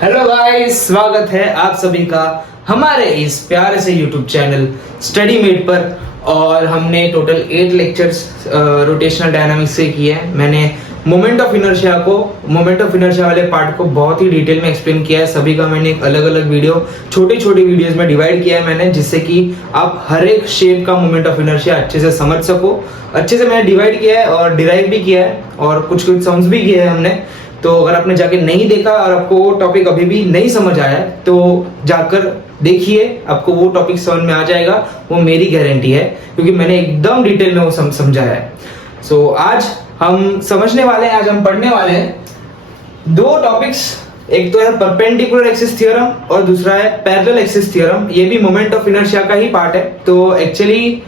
Hello guys, स्वागत है आप सभी का हमारे इस प्यारे से यूट्यूब चैनल स्टडी मेट पर। और हमने टोटल 8 लेक्चर्स रोटेशनल डायनामिक्स से किए हैं। मैंने मोमेंट ऑफ इनर्शिया वाले पार्ट को बहुत ही डिटेल में एक्सप्लेन किया है। सभी का मैंने एक अलग अलग वीडियो छोटी छोटी वीडियोस में डिवाइड किया है मैंने, जिससे कि आप हर एक शेप का मोमेंट ऑफ इनर्शिया अच्छे से समझ सको। अच्छे से मैंने डिवाइड किया है और डिराइव भी किया है और कुछ कुछ सम्स भी किए हैं हमने। तो अगर आपने जाके नहीं देखा और आपको वो टॉपिक अभी भी नहीं समझ आया तो जाकर देखिए, आपको वो टॉपिक समझ में आ जाएगा, वो मेरी गारंटी है, क्योंकि मैंने एकदम डिटेल में वो समझाया है। सो आज हम समझने वाले हैं, आज हम पढ़ने वाले हैं 2 टॉपिक्स। एक तो है परपेंडिकुलर एक्सिस थ्योरम और दूसरा है पैरेलल एक्सिस थ्योरम। ये भी मोमेंट ऑफ इनर्शिया का ही पार्ट है। तो एक्चुअली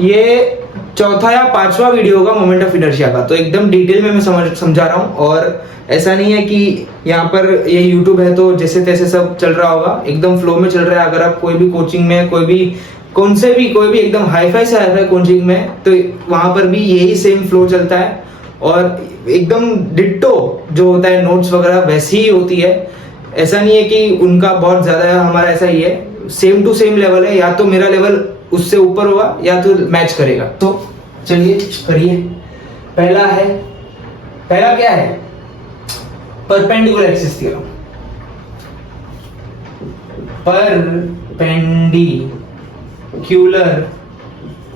ये चौथा या 5वां वीडियो होगा मोमेंट ऑफ इनर्शिया का। तो एकदम डिटेल में मैं समझा रहा हूँ, और ऐसा नहीं है कि यहाँ पर ये यूट्यूब है तो जैसे तैसे सब चल रहा होगा, एकदम फ्लो में चल रहा है। अगर आप कोई भी कोचिंग में कोई भी एकदम हाईफाई से हाईफाई कोचिंग में, तो वहां पर भी यही सेम फ्लो चलता है और एकदम डिट्टो जो होता है नोट्स वगैरह वैसी ही होती है। ऐसा नहीं है कि उनका बहुत ज्यादा है, हमारा ऐसा ही है, सेम टू सेम लेवल है। या तो मेरा लेवल उससे ऊपर होगा या तो मैच करेगा। तो चलिए करिए। पहला क्या है? Perpendicular axis theorem. Perpendicular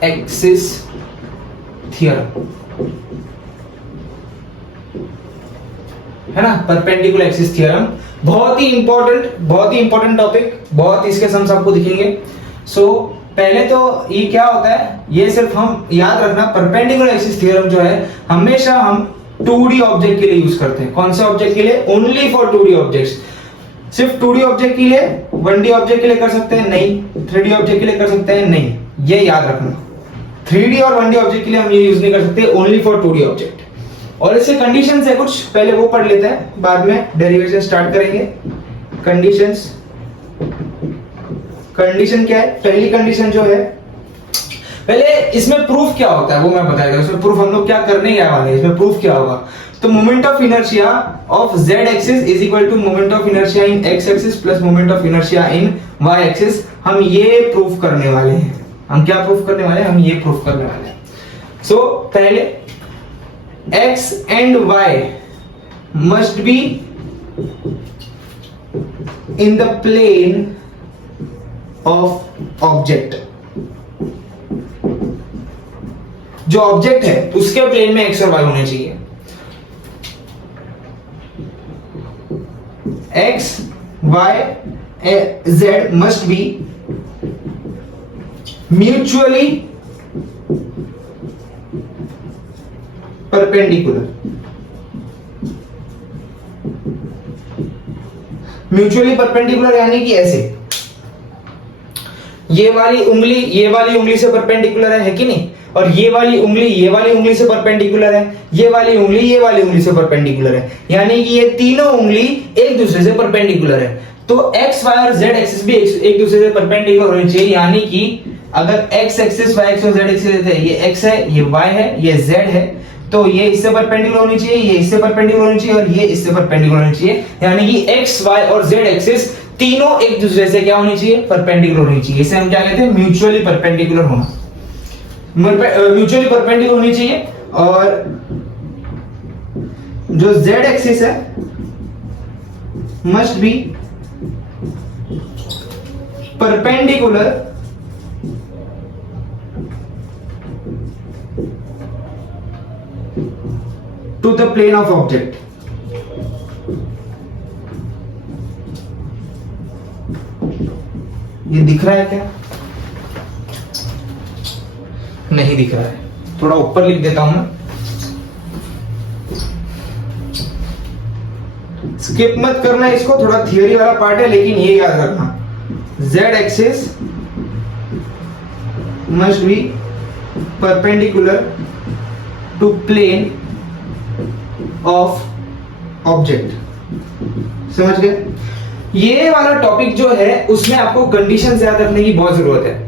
axis theorem है ना। परपेंडिकुलर एक्सिस थ्योरम बहुत ही इंपॉर्टेंट टॉपिक, बहुत इसके सम्स आपको दिखेंगे। सो पहले तो ये क्या होता है, ये सिर्फ हम याद रखना, परपेंडिकुलर एक्सिस थ्योरम जो है हमेशा हम 2D ऑब्जेक्ट के लिए यूज करते हैं। कौन से ऑब्जेक्ट के लिए? Only for 2D objects. सिर्फ 2D ऑब्जेक्ट के लिए, 1D ऑब्जेक्ट के लिए कर सकते हैं नहीं, 3D ऑब्जेक्ट के लिए कर सकते हैं नहीं, ये याद रखना। 3D और 1D ऑब्जेक्ट के लिए हम ये यूज नहीं कर सकते, ओनली फॉर 2D ऑब्जेक्ट। और इससे कंडीशंस है कुछ, पहले वो पढ़ लेते हैं, बाद में डेरिवेशन स्टार्ट करेंगे। कंडीशन क्या है? पहली कंडीशन जो है, पहले इसमें प्रूफ क्या होता है वो मैं बताएगा। इसमें प्रूफ हम लोग क्या करने गए वाले हैं, इसमें प्रूफ क्या होगा। तो moment of inertia of z axis is equal to moment of inertia in x axis plus moment of inertia in y axis. हम ये प्रूफ करने वाले हैं। हम क्या प्रूफ करने वाले हैं? हम ये प्रूफ करने वाले हैं। सो पहले x and y must be in the plane of object. जो ऑब्जेक्ट है उसके प्लेन में x और y होने चाहिए। x, y, z must be mutually perpendicular। Mutually perpendicular यानी कि ऐसे, ये वाली उंगली से परपेंडिकुलर है कि नहीं, और ये वाली उंगली से परपेंडिकुलर है, ये वाली उंगली से परपेंडिकुलर है, यानी कि ये तीनों उंगली एक दूसरे से परपेंडिकुलर है। तो x, y और z एक्सिस भी एक दूसरे से परपेंडिकुलर होनी चाहिए। यानी कि अगर x एक्सिस, y एक्सिस और z एक्सिस है, ये x है, ये y है, ये z है, तो ये इससे परपेंडिकुलर होनी चाहिए, ये इससे परपेंडिकुलर होनी चाहिए और ये इससे परपेंडिकुलर होनी चाहिए। यानी कि x, y और z एक्सिस तीनों एक दूसरे से क्या होनी चाहिए? परपेंडिकुलर होनी चाहिए। इसे हम क्या कहते हैं? म्यूचुअली परपेंडिकुलर होना। म्यूचुअली परपेंडिकुलर होनी चाहिए। और जो z एक्सिस है must be perpendicular to the plane of object. ये दिख रहा है क्या? नहीं दिख रहा है, थोड़ा ऊपर लिख देता हूं मैं। स्किप मत करना इसको, थोड़ा थियरी वाला पार्ट है, लेकिन ये याद रखना, z axis must be perpendicular to plane of object. समझ गए? ये वाला टॉपिक जो है उसमें आपको कंडीशन याद रखने की बहुत जरूरत है।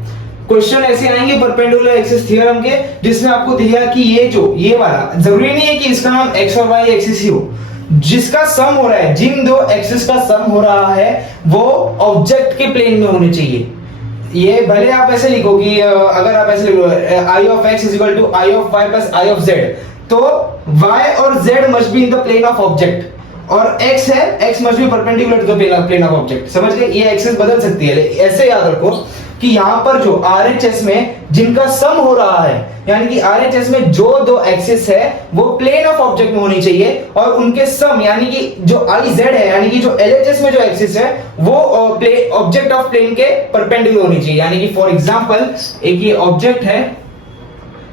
क्वेश्चन ऐसे आएंगे परपेंडिकुलर एक्सिस थ्योरम के, जिसमें आपको दिखेगा कि ये वाला, जरूरी नहीं है कि इसका नाम एक्स और वाई एक्सिस ही हो, जिसका सम हो रहा है, जिन दो एक्सिस का सम हो रहा है वो ऑब्जेक्ट के प्लेन में होने चाहिए। ये भले आप ऐसे लिखो कि अगर आप ऐसे लिखो I of x is equal to I of y plus I of z, तो y और z must be in the plane of object, और x है, x must be perpendicular to the plane of object. समझ गए? ये axis बदल सकती है, ऐसे याद रखो कि यहां पर जो RHS में जिनका सम हो रहा है, यानी कि RHS में जो दो एक्सिस है वो प्लेन ऑफ ऑब्जेक्ट में होनी चाहिए, और उनके सम यानी कि जो IZ है, यानी कि जो LHS में जो एक्सिस है वो ऑब्जेक्ट ऑफ प्लेन के परपेंडिकुलर होनी चाहिए। यानी कि फॉर एग्जांपल एक ये ऑब्जेक्ट है,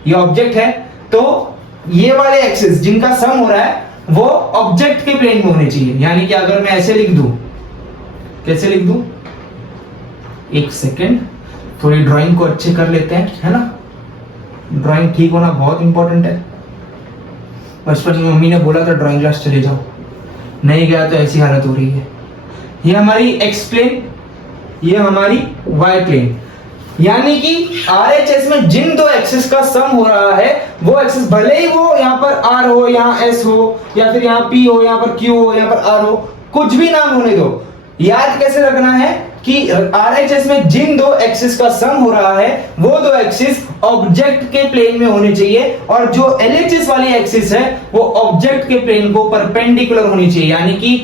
ये ऑब्जेक्ट है, तो ये वाले एक्सिस जिनका सम हो रहा है वो ऑब्जेक्ट के प्लेन में होने चाहिए। यानी कि अगर मैं ऐसे लिख दूं, कैसे लिख दूं, एक सेकेंड, थोड़ी ड्राइंग को अच्छे कर लेते हैं, है ना। ड्राइंग ठीक होना बहुत इंपॉर्टेंट है। बचपन में मम्मी ने बोला था ड्राइंग क्लास चले जाओ, नहीं गया तो ऐसी हालत हो रही है। ये हमारी एक्स प्लेन, ये हमारी वाई प्लेन, यानी कि RHS में जिन दो एक्सिस का सम हो रहा है वो एक्सिस, भले ही वो यहाँ पर R हो, यहाँ S हो, या फिर यहाँ P हो, यहाँ पर Q हो, यहाँ पर R हो, कुछ भी नाम होने दो, याद कैसे रखना है कि RHS में जिन दो एक्सिस का सम हो रहा है वो दो एक्सिस ऑब्जेक्ट के प्लेन में होने चाहिए, और जो LHS वाली एक्सिस है वो ऑब्जेक्ट के प्लेन को परपेंडिकुलर होनी चाहिए। यानी कि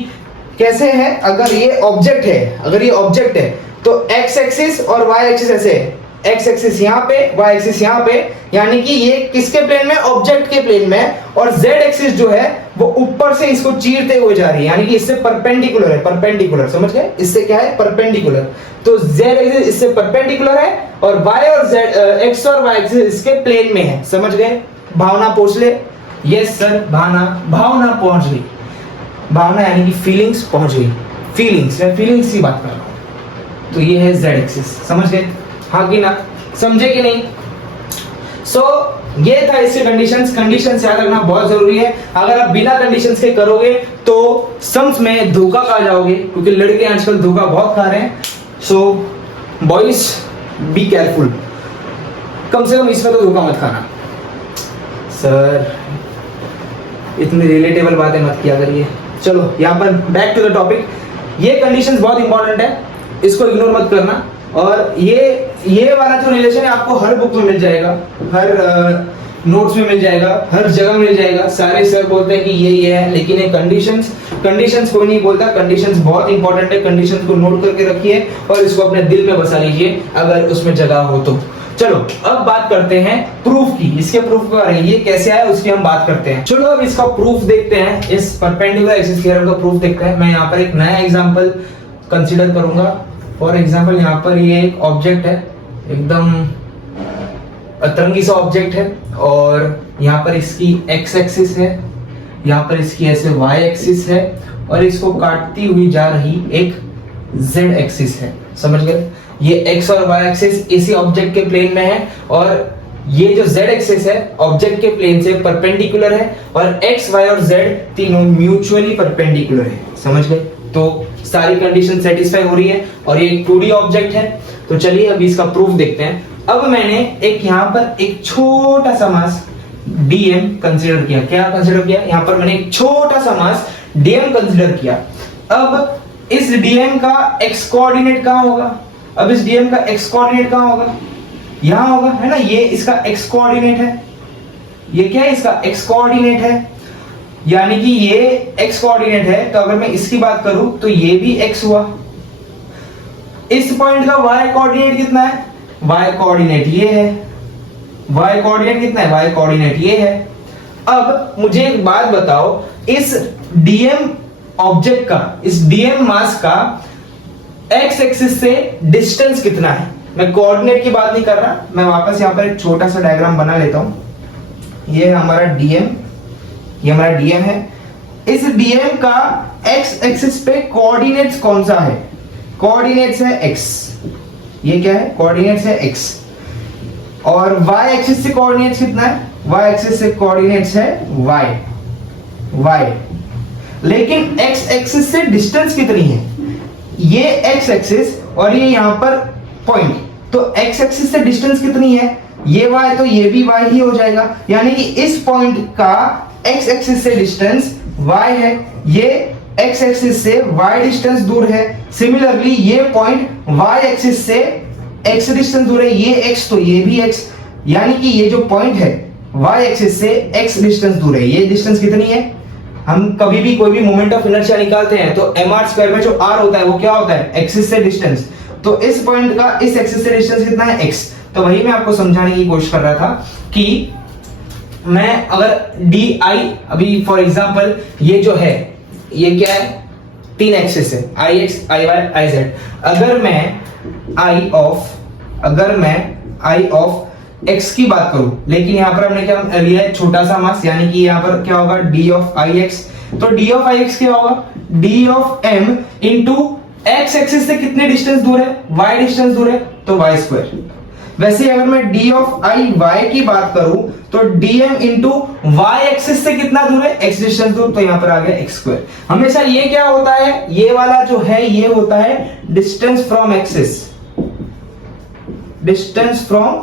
कैसे है, अगर ये ऑब्जेक्ट है, अगर ये ऑब्जेक्ट है तो x एक्सिस और y एक्सिस ऐसे है, x एक्सिस यहाँ पे, y एक्सिस यहाँ पे, यानी कि ये किसके प्लेन में, ऑब्जेक्ट के प्लेन में, और z एक्सिस जो है वो ऊपर से इसको चीरते हुए जा रही है, यानी कि इससे परपेंडिकुलर है, परपेंडिकुलर, समझ गए, इससे क्या है, परपेंडिकुलर। तो z एक्सिस इससे परपेंडिकुलर है और y और z, x और y एक्सिस इसके प्लेन में है। समझ गए? भावना पहुंच ले, यस सर, भावना पहुंच गई, भावना यानी कि फीलिंग्स पहुंच गई, फीलिंग्स, मैं फीलिंग्स की बात कर रहा हूं। तो ये है z एक्सिस, समझ गए, हाँ कि ना, समझे कि नहीं। ये था इसके कंडीशंस याद रखना बहुत जरूरी है। अगर आप बिना कंडीशंस के करोगे तो सम्स में धोखा खा जाओगे, क्योंकि लड़के आजकल धोखा बहुत खा रहे हैं। बॉयज बी केयरफुल, कम से कम इसमें तो धोखा मत खाना। सर इतनी रिलेटेबल बातें मत किया करिए। चलो यहाँ पर बैक टू द टॉपिक। ये कंडीशंस बहुत इंपॉर्टेंट है, इसको इग्नोर मत करना। और ये वाला जो रिलेशन है आपको हर बुक में मिल जाएगा, हर नोट्स में मिल जाएगा, हर जगह मिल जाएगा। सारे सर बोलते हैं कि ये है, लेकिन ये कंडीशंस कोई नहीं बोलता। कंडीशंस बहुत इंपॉर्टेंट है, कंडीशंस को नोट करके रखिए और इसको अपने दिल में बसा लीजिए अगर उसमें जगह हो तो। चलो अब बात करते हैं प्रूफ की। इसके प्रूफ के बारे में, ये कैसे आया उसकी हम बात करते हैं। चलो अब इसका प्रूफ देखते हैं, इस परपेंडिकुलर एक्सिस थ्योरम का प्रूफ देखते हैं। मैं यहाँ पर एक नया एग्जांपल कंसीडर करूंगा। फॉर एग्जांपल यहाँ पर ये एक ऑब्जेक्ट है, एकदम अतरंगी सा ऑब्जेक्ट है, और यहाँ पर इसकी एक्स एक्सिस है, यहाँ पर इसकी ऐसे वाई एक्सिस है, और इसको काटती हुई जा रही एक जेड एक्सिस है। समझ गए? ये एक्स और वाई एक्सिस इसी ऑब्जेक्ट के प्लेन में है, और ये जो जेड एक्सिस है ऑब्जेक्ट के प्लेन से परपेंडिकुलर है, और एक्स वाई और जेड तीनों म्यूचुअली परपेंडिकुलर है। समझ गए? तो सारी कंडीशन सेटिस्फाई हो रही है, और ये एक 2D ऑब्जेक्ट है। तो चलिए अभी इसका प्रूफ देखते हैं। अब मैंने एक यहाँ पर एक छोटा सा मास dm कंसीडर किया। क्या कंसीडर किया? यहाँ पर मैंने एक छोटा सा मास dm कंसीडर किया। अब इस dm का x कोऑर्डिनेट कहाँ होगा? अब इस dm का x कोऑर्डिनेट कहाँ होगा? यहाँ होगा, है ना। ये इसका x कोऑर्डिनेट है, ये क्या है? इसका x कोऑर्डिनेट है, यानी कि ये x कोऑर्डिनेट है। तो अगर मैं इसकी बात करूं तो ये भी x हुआ। इस पॉइंट का y कोऑर्डिनेट कितना है? y कोऑर्डिनेट ये है। y कोऑर्डिनेट कितना है? y कोऑर्डिनेट ये है। अब मुझे एक बात बताओ, इस dm ऑब्जेक्ट का, इस dm मास का x एक्सिस से डिस्टेंस कितना है? मैं कोऑर्डिनेट की बात नहीं कर रहा, मैं वापस यहां पर एक छोटा सा डायग्राम बना लेता हूं। ये हमारा dm, ये हमारा dm है। इस dm का x एक्सिस पे कोऑर्डिनेट्स कौन सा है? कोऑर्डिनेट्स है x। ये क्या है? कोऑर्डिनेट्स है x। और y एक्सिस से कोऑर्डिनेट्स कितना है? y एक्सिस से कोऑर्डिनेट्स है y। लेकिन x एक्सिस से डिस्टेंस कितनी है? ये x एक्सिस और ये यहां पर पॉइंट, तो x एक्सिस से डिस्टेंस कितनी है? ये y, तो ये भी y ही हो जाएगा। यानी कि इस पॉइंट का x एक्सिस से डिस्टेंस y है। ये x एक्सिस से y डिस्टेंस दूर है, सिमिलरली ये पॉइंट y एक्सिस से x डिस्टेंस दूर है, ये x तो ये भी x, यानी कि ये जो पॉइंट है y एक्सिस से x डिस्टेंस दूर है। ये डिस्टेंस कितनी है? हम कभी भी कोई भी मोमेंट ऑफ इनर्शिया निकालते हैं तो mr² में जो r होता है वो क्या होता है? एक्सिस से डिस्टेंस। तो इस पॉइंट का इस एक्सिस से डिस्टेंस कितना है? x। तो वही मैं आपको समझाने की कोशिश कर रहा था कि मैं अगर di, अभी फॉर एग्जांपल ये जो है ये क्या है? 3 एक्सिस है, ix, iy, iz। अगर मैं i ऑफ x की बात करूं, लेकिन यहां पर हमने क्या लिया है? छोटा सा मास, यानी कि यहां पर क्या होगा? d of ix। तो d ऑफ ix क्या होगा? d of m into x axis से कितने डिस्टेंस दूर है? y डिस्टेंस दूर है, तो y स्क्वायर। वैसे अगर मैं d ऑफ iy की बात करूं तो dm इंटू y एक्सिस से कितना दूर है? x डिस्टेंस दूर, तो यहां पर आ गया x स्क्वायर। हमेशा ये क्या होता है? ये वाला जो है ये होता है distance from axis, distance from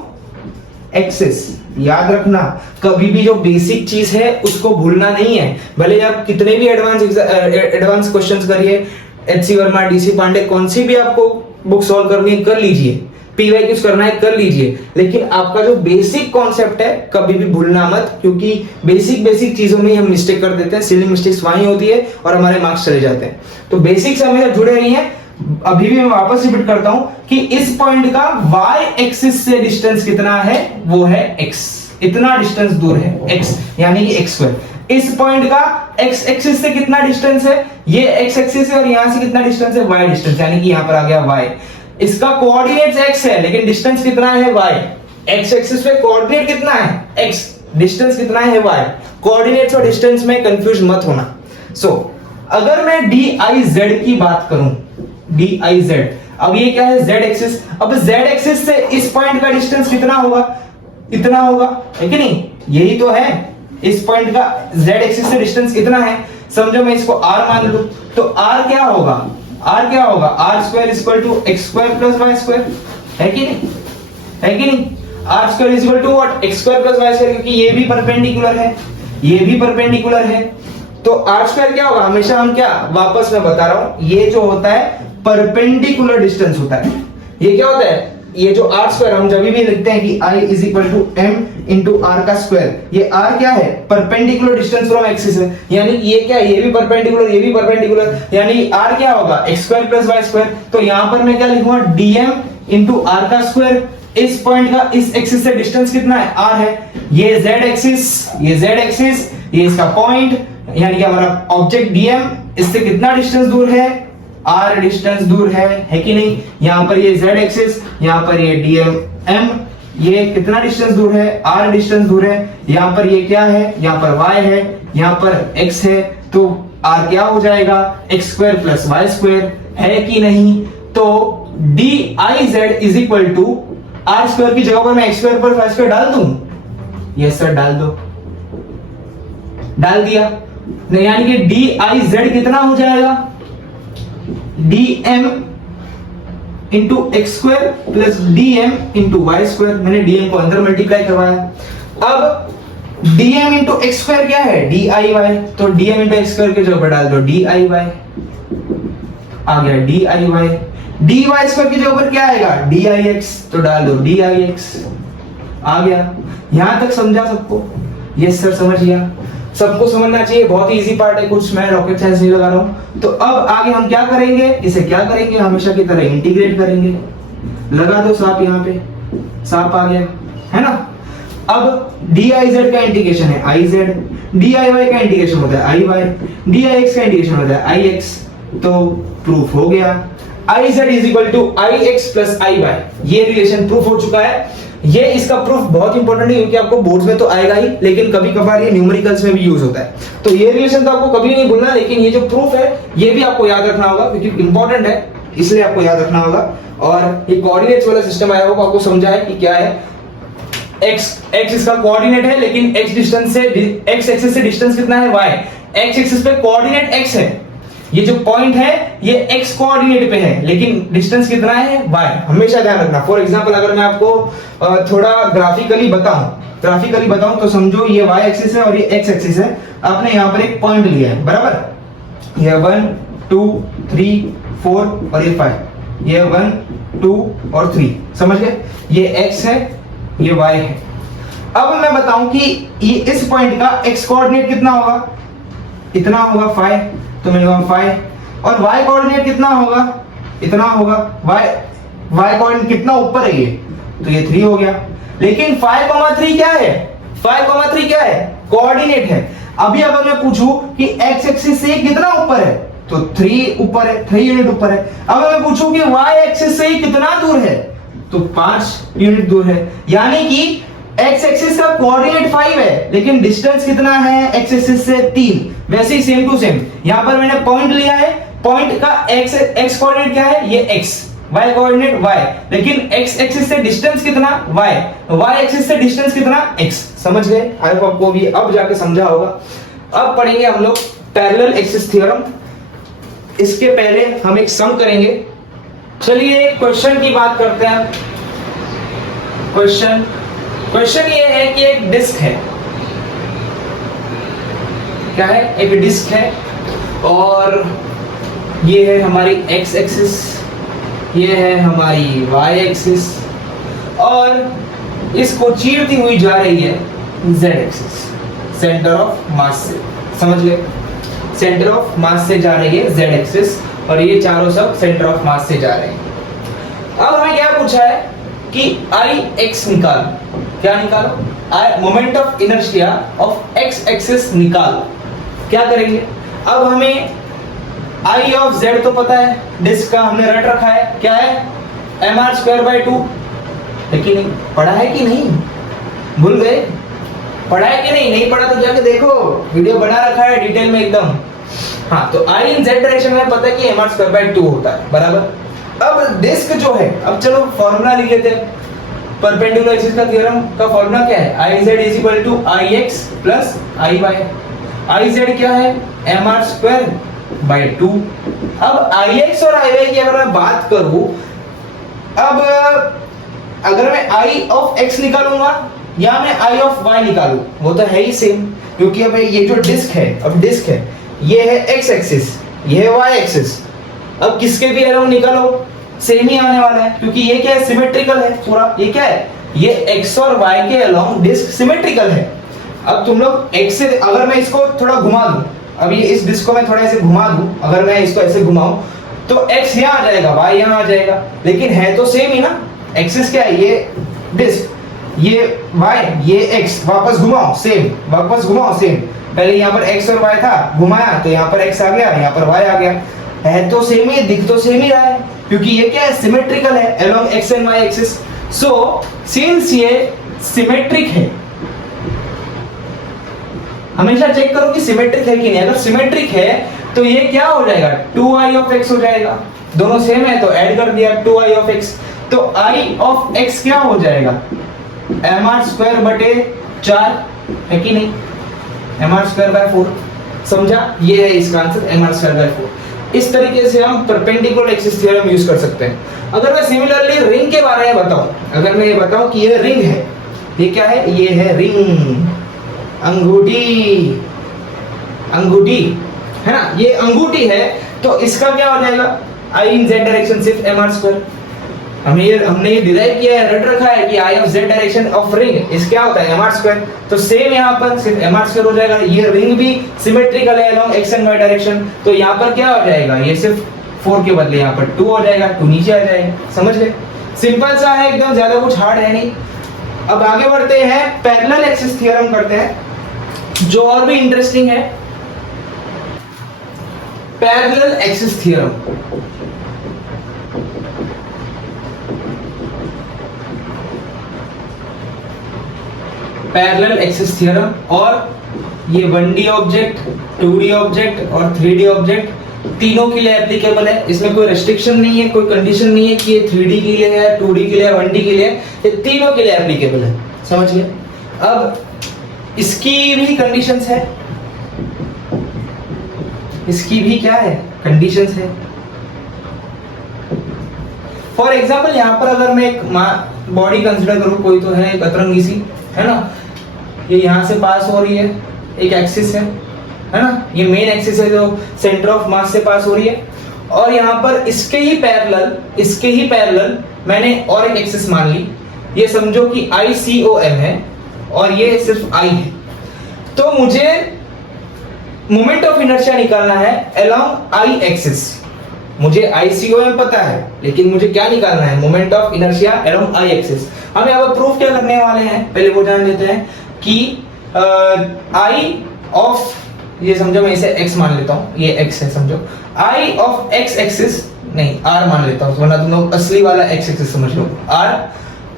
axis. याद रखना, कभी भी जो बेसिक चीज है उसको भूलना नहीं है। भले आप कितने भी एडवांस क्वेश्चंस करिए, एचसी वर्मा, डीसी पांडे, कौन सी भी आपको बुक सॉल्व करनी है कर लीजिए, पीवाईक्यूज करना है कर लीजिए, लेकिन आपका जो बेसिक कॉन्सेप्ट है कभी भी भूलना मत, क्योंकि बेसिक चीजों में हम मिस्टेक कर देते हैं। सिली मिस्टेक्स वहीं होती है और हमारे मार्क्स चले जाते हैं। तो बेसिक से हमेशा जुड़े रहिए। अभी भी मैं वापस रिपीट करता हूं कि इस पॉइंट का y एक्सिस से डिस्टेंस कितना है? वो है x। इतना डिस्टेंस दूर है x, यानी कि x स्क्वायर। इस पॉइंट का x एक्सिस से कितना डिस्टेंस है? ये x एक्सिस है और यहां से कितना डिस्टेंस है? y डिस्टेंस, यानी कि यहां पर आ गया y। इसका कोऑर्डिनेट x है, लेकिन डिस्टेंस कितना है? y। x एक्सिस पे कोऑर्डिनेट कितना है? x, डिस्टेंस कितना है? y। कोऑर्डिनेट्स और डिस्टेंस में कंफ्यूज मत होना। अगर मैं diz की बात करूं, diz, अब ये क्या है? z axis. अब z एक्सिस से इस पॉइंट का डिस्टेंस कितना होगा? इतना होगा, है कि नहीं? यही तो है, इस पॉइंट का z एक्सिस से डिस्टेंस कितना है? समझो मैं इसको r मान लूं, तो r क्या होगा? r क्या होगा? r square equal to x square plus y square, है कि नहीं? है कि नहीं? r square equal to what? x square plus y square, क्योंकि ये भी परपेंडिकुलर है, ये भी परपेंडिकुलर है। तो r स्क्वायर क्या होगा? हमेशा हम क्या, वापस मैं बता रहा हूं, ये जो होता है परपेंडिकुलर डिस्टेंस होता है। ये क्या होता है? ये जो r स्क्वायर हम जब भी लिखते हैं कि i is equal to m into r का स्क्वायर, ये r क्या है? परपेंडिकुलर डिस्टेंस फ्रॉम एक्सिस है, यानी ये क्या है? ये भी परपेंडिकुलर, ये भी परपेंडिकुलर, यानी r क्या होगा? x square plus y square. तो यहां पर मैं क्या लिखूंगा? dm इंटू आर का स्क्वायर। इस पॉइंट का इस एक्सिस से डिस्टेंस कितना है? r है। ये z एक्सिस, ये z एक्सिस, ये इसका पॉइंट, यानी कि हमारा ऑब्जेक्ट dm, इससे कितना डिस्टेंस दूर है? r डिस्टेंस दूर है कि नहीं? यहां पर ये z एक्सिस, यहां पर ये dm, ये कितना डिस्टेंस दूर है? r डिस्टेंस दूर है। यहां पर ये क्या है? यहां पर y है, यहां पर x है, तो r क्या हो जाएगा? x square plus y square, है कि नहीं? तो diz is equal to r square की जगह पर मैं x square plus y square डाल दूं? यस सर, डाल दो। डाल दिया, यानी कि diz कितना हो जाएगा? dm into x square plus dm into y square. मैंने dm को अंदर मल्टीप्लाई करवाया। अब dm इंटू एक्स स्क्वायर क्या है? diy, तो dm इंटू एक्स स्क्वायर के जगह पर डाल दो diy, आ गया diy। dy स्क्वायर की जगह पर क्या आएगा? dix, तो डाल दो dix, आ गया। यहां तक समझा सबको? यस सर, समझ गया। सबको समझना चाहिए, बहुत ही इजी पार्ट है, कुछ मैं रॉकेट साइंस नहीं लगा रहा हूं। तो अब आगे हम क्या करेंगे? इसे क्या करेंगे? हमेशा की तरह इंटीग्रेट करेंगे। लगा दो सांप, यहाँ पे सांप आ गया, है ना? अब diz का इंटीग्रेशन है iz, diy का इंटीग्रेशन होता है iy, dix का इंटीग्रेशन होता है ix। तो प्रूफ हो गया, iz is equal to ix प्लस iy। ये रिलेशन प्रूफ हो चुका है। ये इसका प्रूफ बहुत इंपॉर्टेंट है, क्योंकि आपको बोर्ड्स में तो आएगा ही, लेकिन कभी कभार ये न्यूमेरिकल्स में भी यूज होता है। तो ये रिलेशन तो आपको कभी नहीं भूलना, लेकिन ये जो प्रूफ है ये भी आपको याद रखना होगा, क्योंकि इंपॉर्टेंट है, इसलिए आपको याद रखना होगा। और ये कोऑर्डिनेट्स वाला सिस्टम आया होगा, आपको समझा है कि क्या है। x इसका कोऑर्डिनेट है, लेकिन x डिस्टेंस से x एक्सिस से डिस्टेंस कितना है? y। x एक्सिस पे कोऑर्डिनेट x है, ये जो पॉइंट है ये x कोऑर्डिनेट पे है, लेकिन डिस्टेंस कितना है? y। हमेशा ध्यान रखना। फॉर एग्जांपल अगर मैं आपको थोड़ा ग्राफिकली बताऊं तो समझो ये y एक्सिस है और ये x एक्सिस है। आपने यहाँ पर एक पॉइंट लिया है, बराबर? ये 1 2 3 4 और ये 5, ये 1 2 और 3, समझ गए? ये x है, ये y है। अब मैं बताऊं कि ये इस पॉइंट का x कोऑर्डिनेट कितना होगा, इतना होगा 5, तो मिलेगा 5, और y कोऑर्डिनेट कितना होगा, इतना होगा। y कोऑर्डिनेट कितना ऊपर है ये, तो ये 3 हो गया। लेकिन 5,3 क्या है, 5,3 क्या है, कोऑर्डिनेट है। अभी अगर मैं पूछूं कि x एक्सिस से कितना ऊपर है, तो 3 ऊपर है, 3 यूनिट ऊपर है। अगर मैं पूछूं कि y एक्सिस से कितना दूर है, तो 5 यूनिट दूर है। यानी कि x एक्सिस का कोऑर्डिनेट 5 है, लेकिन डिस्टेंस कितना है x एक्सिस से 3। वैसे ही सेम टू सेम यहां पर मैंने पॉइंट लिया है, पॉइंट का x कोऑर्डिनेट क्या है, ये x, y कोऑर्डिनेट y, लेकिन x एक्सिस से डिस्टेंस कितना y एक्सिस से डिस्टेंस कितना x। समझ गए? आई होप आपको भी अब जाके समझा होगा। अब पढ़ेंगे हम लोग पैरेलल एक्सिस थ्योरम। इसके पहले हम एक सम करेंगे। चलिए क्वेश्चन की बात करते हैं। क्वेश्चन ये है कि एक डिस्क है, क्या है, एक डिस्क है, और ये है हमारी x एक्सिस, ये है हमारी y एक्सिस, और इसको चीरती हुई जा रही है z axis, centre of mass से। समझ गए? सेंटर ऑफ मास से जा रही है z एक्सिस, और ये चारों सब सेंटर ऑफ मास से जा रहे हैं। अब हमें क्या पूछा है कि Ix निकालो। क्या निकालो? Moment of inertia of x axis निकालो। क्या करेंगे? अब हमें I ऑफ z तो पता है, डिस्क का हमने रट रखा है, क्या है, mr²/2। लेकिन नहीं पढ़ा है कि नहीं, भूल गए? पढ़ा है कि नहीं? नहीं पढ़ा तो जाके देखो, वीडियो बना रखा है डिटेल में एकदम। हाँ, तो I इन z डायरेक्शन में पता है कि mr²/2 होता है, बराबर। अब डिस्क जो है, अब चलो फॉर्मूला लिख लेते हैं। परपेंडिकुलर एक्सिस का थ्योरम का फॉर्मूला क्या है, Iz = Ix + Iy। Iz क्या है, mr²/2। अब Ix और Iy की अगर मैं बात करूं, अब अगर मैं I ऑफ x निकालूंगा या मैं I ऑफ y निकालूं, वो तो है ही सेम, क्योंकि अब ये जो डिस्क है, अब डिस्क है, ये है x एक्सिस, ये है y एक्सिस। अब किसके भी अलोंग निकालो सेम ही आने वाला है, क्योंकि ये क्या है, सिमेट्रिकल है पूरा। ये क्या है, ये x और y के अलोंग डिस्क सिमेट्रिकल है। अब तुम लोग x से, अगर मैं इसको थोड़ा घुमा दूं, अब ये इस डिस्क को मैं थोड़ा ऐसे घुमा दूं, अगर मैं इसको ऐसे घुमाऊं, तो x यहाँ आ जाएगा, y यहाँ आ जाएगा, लेकिन है तो सेम ही ना। एक्सिस क्या है, ये डिस्क, ये y, ये x, वापस घुमाओ सेम, वापस घुमाओ सेम। पहले यहाँ पर x और y था, घुमाया तो यहाँ पर x आ गया, यहाँ पर y आ गया। है तो सेम ही, दिख तो सेम ही रहा है, क्योंकि ये क्या है, सिमेट्रिकल है along x and y axis. So since ये सिमेट्रिक है, हमेशा चेक करो कि सिमेट्रिक है कि नहीं। अगर सिमेट्रिक है तो ये क्या हो जाएगा, 2i ऑफ x हो जाएगा। दोनों सेम है तो ऐड कर दिया 2i ऑफ x, तो i ऑफ x क्या हो जाएगा, mr²/4 है कि नहीं, mr²/4। समझा? ये है इसका आंसर, mr²/4। इस तरीके से हम परपेंडिकुलर एक्सिस थ्योरम यूज कर सकते हैं। अगर मैं सिमिलरली रिंग के बारे में बताऊं, अगर मैं ये बताऊं कि ये रिंग है, ये क्या है, ये है रिंग, अंगूठी, अंगूठी है ना, ये अंगूठी है, तो इसका क्या हो जाएगा, I इन z डायरेक्शन सिर्फ mr²। हमने ये डिराइव किया है, रट रखा है कि I of z direction of ring इस क्या होता है, mr²। तो सेम यहाँ पर सिर्फ mr² हो जाएगा। ये रिंग भी सिमेट्रिकल है along x and y direction, तो यहाँ पर क्या हो जाएगा, ये सिर्फ 4 के बदले यहाँ पर 2 हो जाएगा, 2 नीचे आ जाएगा। समझ गए? सिंपल सा है एकदम, ज्यादा कुछ हार्ड है नहीं। अब आगे बढ़ते हैं, पैरेलल एक्सिस थ्योरम करते हैं, जो और भी इंटरेस्टिंग है। Parallel axis theorem, parallel axis theorem, और ये 1D ऑब्जेक्ट, 2D ऑब्जेक्ट और 3D ऑब्जेक्ट तीनों के लिए एप्लीकेबल है। इसमें कोई रेस्ट्रिक्शन नहीं है, कोई कंडीशन नहीं है कि ये 3D के लिए है, 2D के लिए है, 1D के लिए है, ये तीनों के लिए एप्लीकेबल है। समझ गए? अब इसकी भी कंडीशंस है, इसकी भी क्या है, कंडीशंस है। फॉर एग्जाम्पल यहाँ पर अगर मैं एक बॉडी कंसिडर करूँ, कोई तो है एक अतरंगी सी, है ना, ये यहाँ से पास हो रही है, एक एक्सिस है, है ना, ये मेन एक्सिस है जो सेंटर ऑफ मास से पास हो रही है, और यहाँ पर इसके ही पैरेलल मैंने और एक एक्सिस मान ली, ये समझो कि ICOM है और ये सिर्फ I है। तो मुझे मोमेंट ऑफ इनर्शिया निकालना है अलोंग I एक्सिस। मुझे ICOM पता है, लेकिन मुझे क्या निकालना है, moment of inertia along I axis. हम यहाँ पर प्रूफ क्या करने वाले हैं, पहले वो जान लेते हैं कि I ऑफ, ये समझो मैं इसे x मान लेता हूँ, ये x है समझो, I ऑफ x एक्सिस, नहीं R मान लेता हूँ वरना तुम लोग असली वाला x एक्सिस समझ लो, R,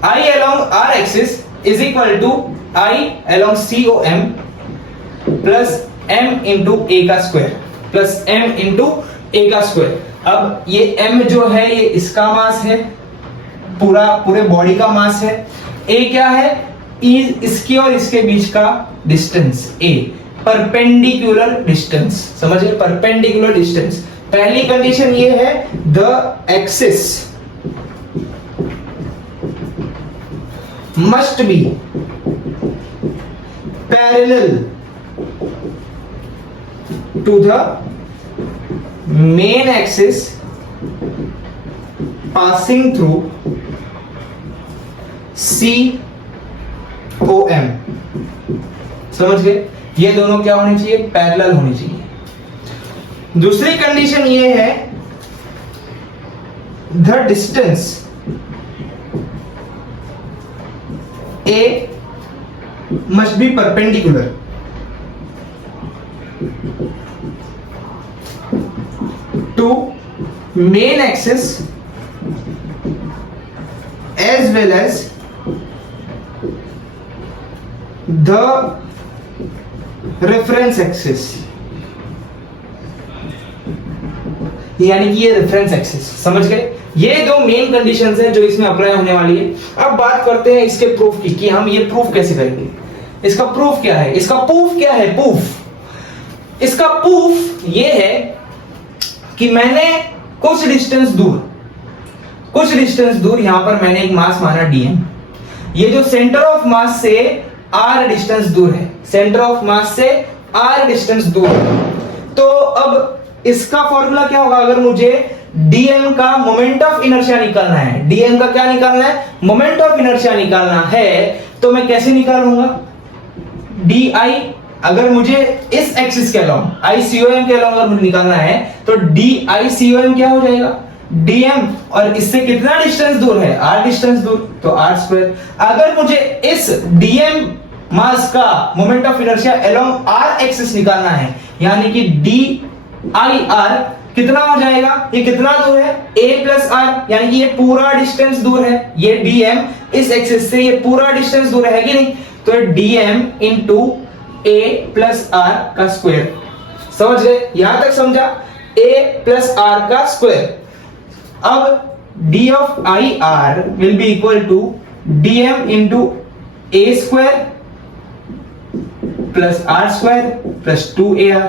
I along R axis is equal to I along COM plus m into a का square plus m into a का स्क्वायर। अब ये m जो है ये इसका मास है, पूरे बॉडी का मास है, a क्या है, इसके और इसके बीच का डिस्टेंस a, परपेंडिकुलर डिस्टेंस, समझिए परपेंडिकुलर डिस्टेंस। पहली कंडीशन ये है the axis must be parallel to the main axis passing through COM। समझ गए, ये दोनों क्या होनी चाहिए, पैरेलल होनी चाहिए। दूसरी कंडीशन ये है the distance A must be perpendicular to main axis as well as the reference axis, यानी कि ये रेफरेंस एक्सिस। समझ गए, ये दो मेन कंडीशंस हैं जो इसमें अप्लाई होने वाली है। अब बात करते हैं इसके प्रूफ की, कि हम ये प्रूफ कैसे करेंगे। इसका प्रूफ क्या है, इसका प्रूफ क्या है, इसका प्रूफ ये है कि मैंने कुछ डिस्टेंस दूर यहां पर मैंने एक मास माना dm। ये जो सेंटर ऑफ मास से r डिस्टेंस दूर है, सेंटर ऑफ मास से r डिस्टेंस दूर है। तो अब इसका फॉर्मूला क्या होगा, अगर मुझे dm का मोमेंट ऑफ इनर्शिया निकालना है, dm का क्या निकालना है, मोमेंट ऑफ इनर्शिया निकालना है, तो मैं कैसे निकालूंगा, di, अगर मुझे इस एक्सिस के अलोंग ICOM के अलोंग अगर मुझे निकालना है तो DICOM क्या हो जाएगा, dm, और इससे कितना डिस्टेंस दूर है, r डिस्टेंस दूर, तो r स्क्वायर। अगर मुझे इस dm मास का moment of inertia along r axis निकालना है, यानी कि DIR कितना हो जाएगा, ये कितना दूर है, a प्लस r, यानी कि ये पूरा डिस्टेंस दूर है, ये dm इस एक्सिस से ये पूरा डिस्टेंस दूर है कि नहीं, तो dm into a plus r का स्क्वायर। समझ गए, यहां तक समझा, a प्लस r का स्क्वायर। अब d of IR will be equal to dm into a square plus r square plus 2ar,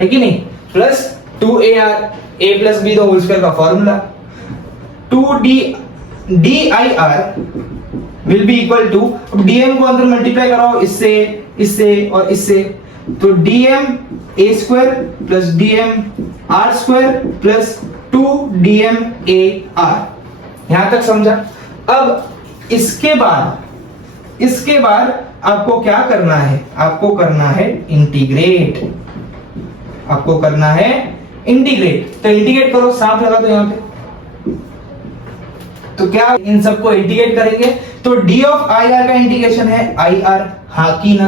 है कि नहीं, plus 2ar, a plus b the whole square का formula. 2dir will be equal to, अब dm को अंदर multiply कराओ इससे और इससे, तो dm a square plus dm r square plus 2dm ar। यहां तक समझा। अब इसके बाद आपको क्या करना है, आपको करना है इंटीग्रेट, तो इंटीग्रेट करो, साफ लगा दो यहां पे। तो क्या इन सबको इंटीग्रेट करेंगे, तो d ऑफ IR का इंटीग्रेशन है IR, हाँ की ना।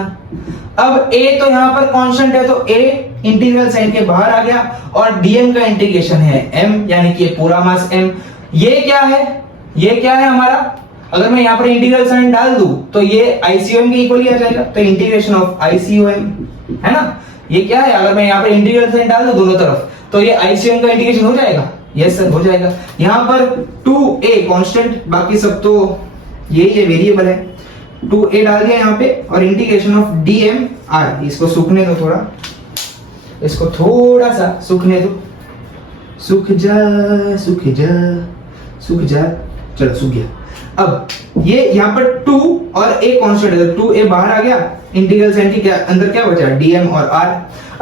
अब a तो यहां पर कांस्टेंट है, तो a इंटीग्रल साइन के बाहर आ गया, और dm का इंटीग्रेशन है m, यानी कि पूरा मास m। ये क्या है हमारा, अगर मैं यहां पर इंटीग्रल साइन डाल दूं तो ये ICOM के इक्वल आ जाएगा, तो इंटीग्रेशन ऑफ ICOM, है ना। ये क्या है, अगर मैं यहाँ पर इंटीग्रल साइन डाल दूं दोनों तरफ, तो ये ICOM का इंटीग्रेशन हो जाएगा, यस सर हो जाएगा। यहाँ पर 2a कांस्टेंट, बाकी सब तो ये वेरिएबल है, 2a डाल दिया यहाँ पे, और इंटीग्रेशन ऑफ dm r, इसको सूखने दो थोड़ा, इसको थोड़ा सा सूखने दो, सूख जा, चलो सूख गया। अब ये यहाँ पर 2 और a कांस्टेंट है, 2a बाहर आ गया, इंटीग्रल साइन के अंदर क्या बचा, dm और r।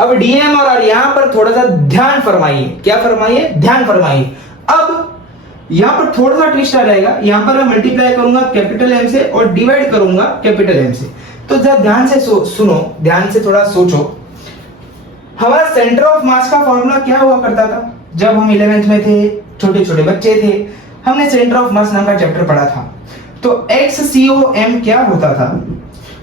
अब dm और r यहाँ पर थोड़ा सा ध्यान फरमाइए, क्या फरमाइए, ध्यान फरमाइए। अब यहाँ पर थोड़ा सा ट्विस्ट आ जाएगा, यहाँ पर मैं मल्टीप्लाई करूंगा कैपिटल M से और डिवाइड करूंगा कैपिटल M से। तो जरा ध्यान से सुनो, ध्यान से थोड़ा सोचो। हमारा सेंटर ऑफ मास का फॉर्मूला क्या हुआ करता था जब हम 11th में थे, छोटे छोटे बच्चे थे, हमने सेंटर ऑफ मास नाम का चैप्टर पढ़ा था। तो XCOM क्या होता था,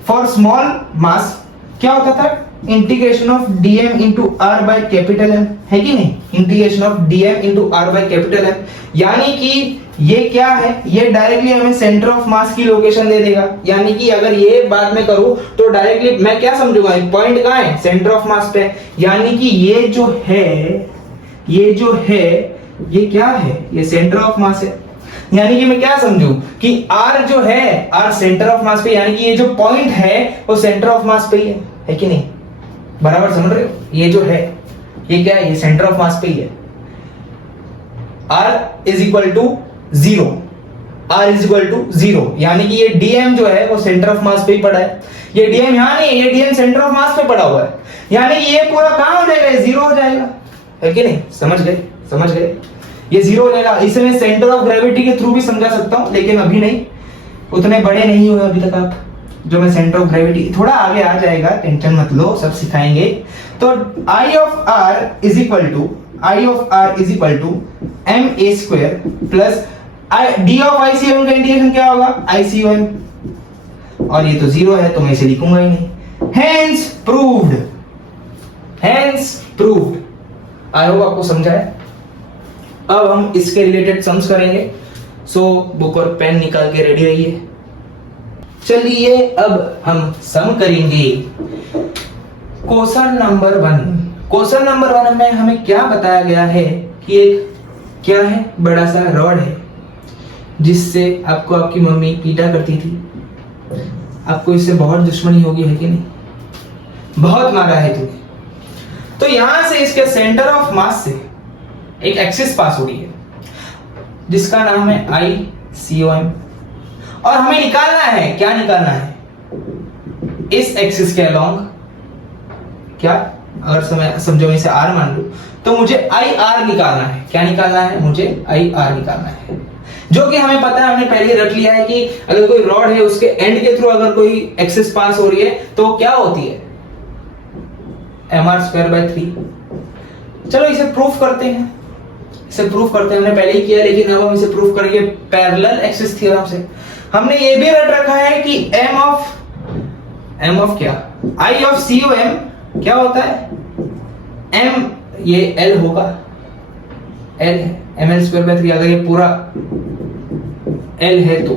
फॉर स्मॉल मास क्या होता था, integration of dm into r by capital M, है कि नहीं, integration of dm into r by capital M। यानी कि ये क्या है, ये डायरेक्टली हमें सेंटर ऑफ मास की लोकेशन दे देगा। यानी कि अगर ये बात मैं करूं तो डायरेक्टली मैं क्या समझूंगा, पॉइंट कहां है, सेंटर ऑफ मास पे। यानी कि ये जो है, ये क्या है, ये सेंटर ऑफ मास है। यानी कि मैं क्या समझूं कि R जो है, R सेंटर ऑफ मास पे, यानी कि ये जो पॉइंट है वो सेंटर ऑफ मास पे ही है कि नहीं, बराबर समझ रहे हो। ये जो है ये क्या है, ये सेंटर ऑफ मास पे ही है। R is equal to 0, R is equal to 0, यानी कि ये dm जो है वो सेंटर ऑफ मास पे ही पड़ा है। ये dm यहां नहीं है, ये dm सेंटर ऑफ मास पे पड़ा हुआ है। यानी कि ये पूरा कहां हो जाएगा, 0 हो जाएगा, है कि नहीं, समझ गए, ये 0 हो जाएगा। इसे मैं सेंटर ऑफ ग्रेविटी के थ्रू भी समझा सकता हूं, लेकिन अभी नहीं, उतने बड़े नहीं हुए अभी तक आप, जो मैं सेंटर ऑफ ग्रेविटी, थोड़ा आगे आ जाएगा, टेंशन मत लो, सब सिखाएंगे। तो I of R is equal to ma square plus d of ICOM का इंटीग्रेशन क्या होगा, ICOM, और ये तो 0 है तो मैं इसे लिखूंगा ही नहीं। Hence proved। आई होप आपको समझा है। अब हम इसके रिलेटेड सम्स करेंगे, सो बुक और पेन निकाल के रेडी रहिए। चलिए अब हम सम करेंगे क्वेश्चन नंबर 1। क्वेश्चन नंबर 1 में हमें क्या बताया गया है कि एक क्या है, बड़ा सा रॉड है जिससे आपको आपकी मम्मी पीटा करती थी। आपको इससे बहुत दुश्मनी होगी, है कि नहीं, बहुत मारा है तुम्हें। तो यहां से इसके सेंटर ऑफ मास से एक एक्सिस पास हो रही है जिसका नाम है ICOM, और हमें निकालना है, क्या निकालना है, इस एक्सिस के अलोंग क्या, अगर समझो मैं इसे R मान लूं तो मुझे IR निकालना है। क्या निकालना है, मुझे IR निकालना है, जो कि हमें पता है, हमने पहले रख लिया है कि अगर कोई रॉड है उसके एंड के थ्रू अगर कोई एक्सिस पास हो रही है तो क्या होती है, mr²/3। चलो इसे प्रूफ करते हैं, हमने पहले ही किया, लेकिन अब हम इसे प्रूफ करेंगे पैरेलल एक्सिस थ्योरम से। हमने ये भी रट रखा है कि m ऑफ क्या, I ऑफ COM क्या होता है, m, ये L होगा, L है, ml²/3। अगर ये पूरा L है तो,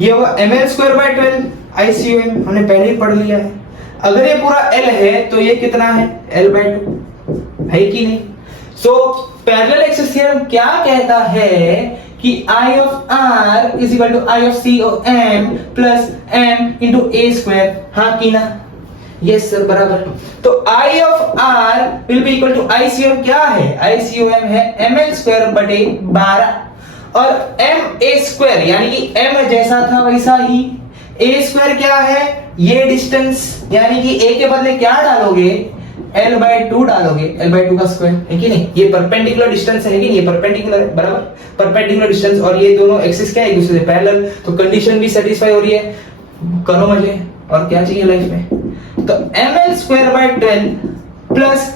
ये होगा ml²/12 ICOM, हमने पहले ही पढ़ लिया है। अगर ये पूरा L है तो ये कितना है, L/2, है कि नहीं। सो पैरेलल एक्सिस थ्योरम क्या कहता है कि I of R is equal to I of COM plus M into A²। हाँ कि ना, यस सर, बराबर। तो I of R will be equal to ICOM क्या है, ICOM है ml²/12 और MA² यानी कि M जैसा था वैसा ही, A² क्या है, ये डिस्टेंस, यानी कि A के बदले क्या डालोगे, L/2 डालोगे, L/2 का स्क्वायर, है कि नहीं। ये परपेंडिकुलर डिस्टेंस है, लेकिन ये परपेंडिकुलर है, बराबर, परपेंडिकुलर डिस्टेंस, और ये दोनों एक्सिस क्या है, एक दूसरे से पैरेलल, तो कंडीशन भी सेटिस्फाई हो रही है। करो मजे, और क्या चाहिए लाइफ में। तो ml²/12 प्लस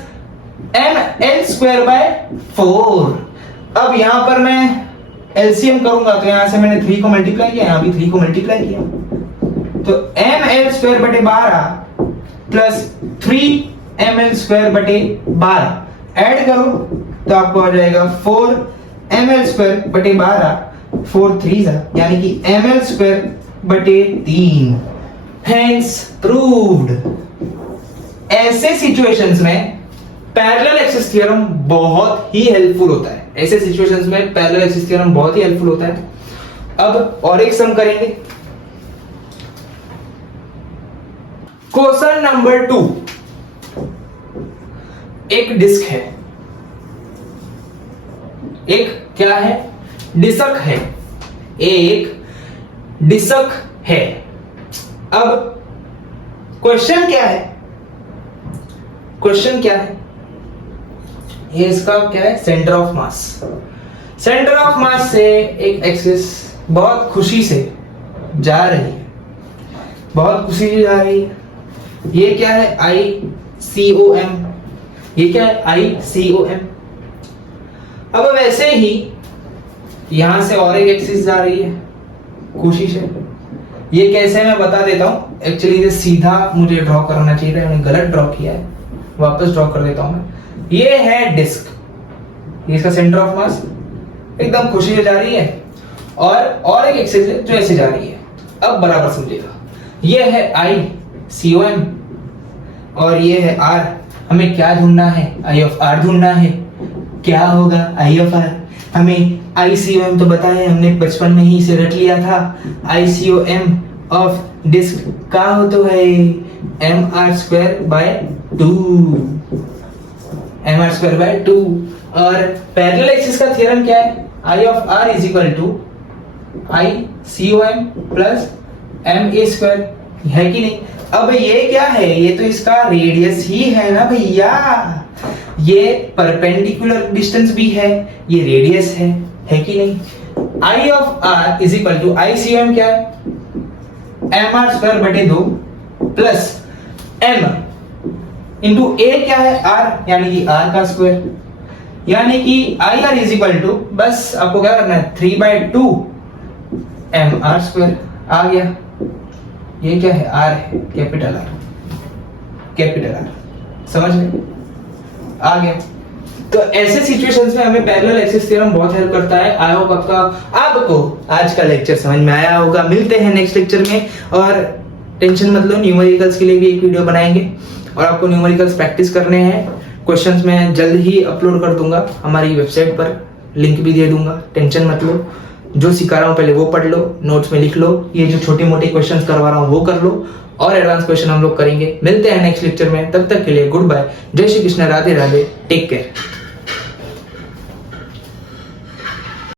ml²/4। अब यहां पर मैं एलसीएम करूंगा तो यहां से मैंने 3 को मल्टीप्लाई किया, यहां भी 3 को मल्टीप्लाई किया, तो ml²/12 प्लस 3ml²/12 ऐड करो तो आपको आ जाएगा 4ml²/12, 4 3 यानी कि ml²/3। Hence proved। ऐसे सिचुएशंस में पैरेलल एक्सिस थ्योरम बहुत ही हेल्पफुल होता है, ऐसे सिचुएशंस में पैरेलल एक्सिस थ्योरम बहुत ही हेल्पफुल होता है। अब और एक सम करेंगे, क्वेश्चन नंबर 2। एक डिस्क है, एक क्या है, डिस्क है, एक डिस्क है। अब क्वेश्चन क्या है, क्वेश्चन क्या है, ये इसका क्या है, centre of mass. Centre of mass से एक एक्सिस बहुत खुशी से जा रही है, बहुत खुशी से जा रही है। ये क्या है, ICOM, ये क्या है, ICOM। अब वैसे ही यहां से और एक एक्सिस जा रही है खुशी से। ये कैसे मैं बता देता हूं, एक्चुअली ये सीधा मुझे ड्रॉ करना चाहिए था, मैंने गलत ड्रॉ किया है, वापस ड्रॉ कर देता हूं मैं। ये है डिस्क, ये इसका सेंटर ऑफ मास एकदम खुशी से जा रही है, और एक एक्सिस है जो ऐसे जा रही है। अब बराबर समझिएगा, ये है ICOM और ये है R। हमें क्या ढूंढना है, I of R ढूंढना है। क्या होगा I of R, हमें ICOM तो बताया, हमने बचपन में ही इसे रट लिया था। ICOM ऑफ डिस्क का हो तो है mr²/2, mr²/2। और पैरेलल एक्सिस का थ्योरम क्या है, I of R is equal to ICOM plus ma², है कि नहीं। अब ये क्या है, ये तो इसका रेडियस ही है ना भैया, ये परपेंडिकुलर डिस्टेंस भी है, ये रेडियस है कि नहीं। I of R is equal to ICOM क्या है, mr²/2 plus m into a क्या है, R, यानी कि R का स्क्वायर, यानी कि IR इज इक्वल टू, बस आपको क्या करना है, 3/2 mr²। आ गया, ये क्या है, R है, कैपिटल R, समझ गए, आ गया। तो ऐसे सिचुएशंस में हमें पैरेलल एक्सिस थ्योरम बहुत हेल्प करता है। आई होप आपको आज का लेक्चर समझ में आया होगा। मिलते हैं नेक्स्ट लेक्चर में, और टेंशन मत लो, न्यूमेरिकल्स के लिए भी एक वीडियो बनाएंगे, और आपको न्यूमेरिकल्स प्रैक्टिस करने हैं। क्वेश्चंस मैं जल्द ही अपलोड कर दूंगा हमारी वेबसाइट पर, लिंक भी दे दूंगा, टेंशन मत लो। जो सिखा रहा हूँ पहले वो पढ़ लो, नोट्स में लिख लो, ये जो छोटे मोटे क्वेश्चंस करवा रहा हूँ वो कर लो, और एडवांस क्वेश्चन हम लोग करेंगे। मिलते हैं नेक्स्ट लेक्चर में, तब तक के लिए गुड बाय, जय श्री कृष्ण, राधे राधे, टेक केयर।